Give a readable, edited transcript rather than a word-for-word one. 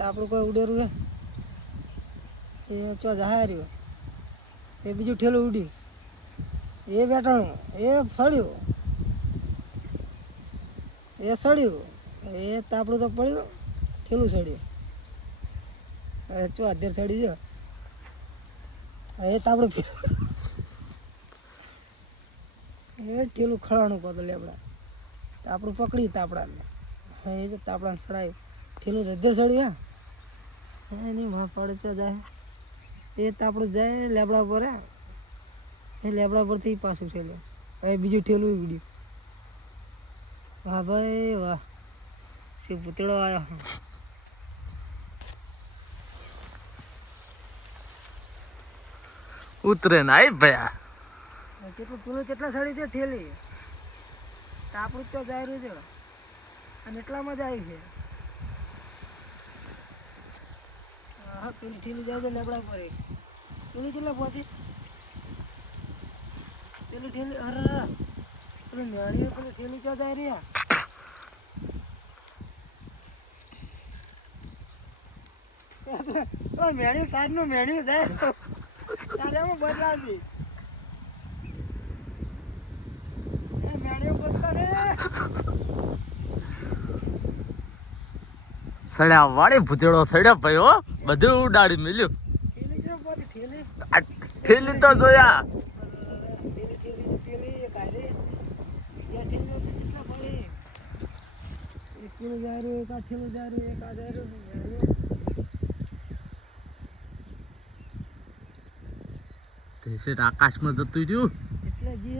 આપણું કોઈ ઉડેરું એ ચો જહાય રહ્યો એ બીજું ઠેલું ઉડ્યું એ બેઠાણું એ ફળ્યું એ સડ્યું એ તાપડું તો પડ્યું ઠેલું સડ્યું ચો અધેર સડી ગયો એ તાપડું એ ઠેલું ખળવાનું કહો તો લેબડા તાપડું પકડી તાપડાને એ જો તાપડાને સડાયું ઠેલું અધેર સડ્યું એની પડે ચો જાય એ તાપડું જાય લેબડા પર એ લેબડા પરથી પાછું છે હવે બીજું ઠેલું ઉડ્યું વાહ ભાઈ વાહ શું પૂતળો આવ્યો ઉતરે ના ભયા કેટલું પેલું કેટલા સડી છે ઠેલી તાપડું તો જાય રહ્યું છે અને એટલામાં જ આવી છે હા પેલી ઠેલી જાય છે લેબડા પર પેલી કેટલા પહોંચી પેલી ઠેલી અરે પેલું મેળીઓ પેલી ઠેલી ક્યાં જાય રહ્યા મેળ્યું સારનું મેળ્યું જાય તારે એમાં બદલાવી મેળ્યું બોલતા રે સડ્યા વાળી ભૂતેડો સડ્યા ભાઈ હો બધું ઉડાડી મેલ્યું ઠેલી જો પોતી ઠેલી આ ઠેલી તો જોયા ઠેલી એક આરે યા ઠેલી તો કેટલા પડે એક કિલો જાય રહ્યો એક આ ઠેલું જાય રહ્યો એક આ જાય રહ્યો આકાશમાં જતું રહ્યું એટલે જી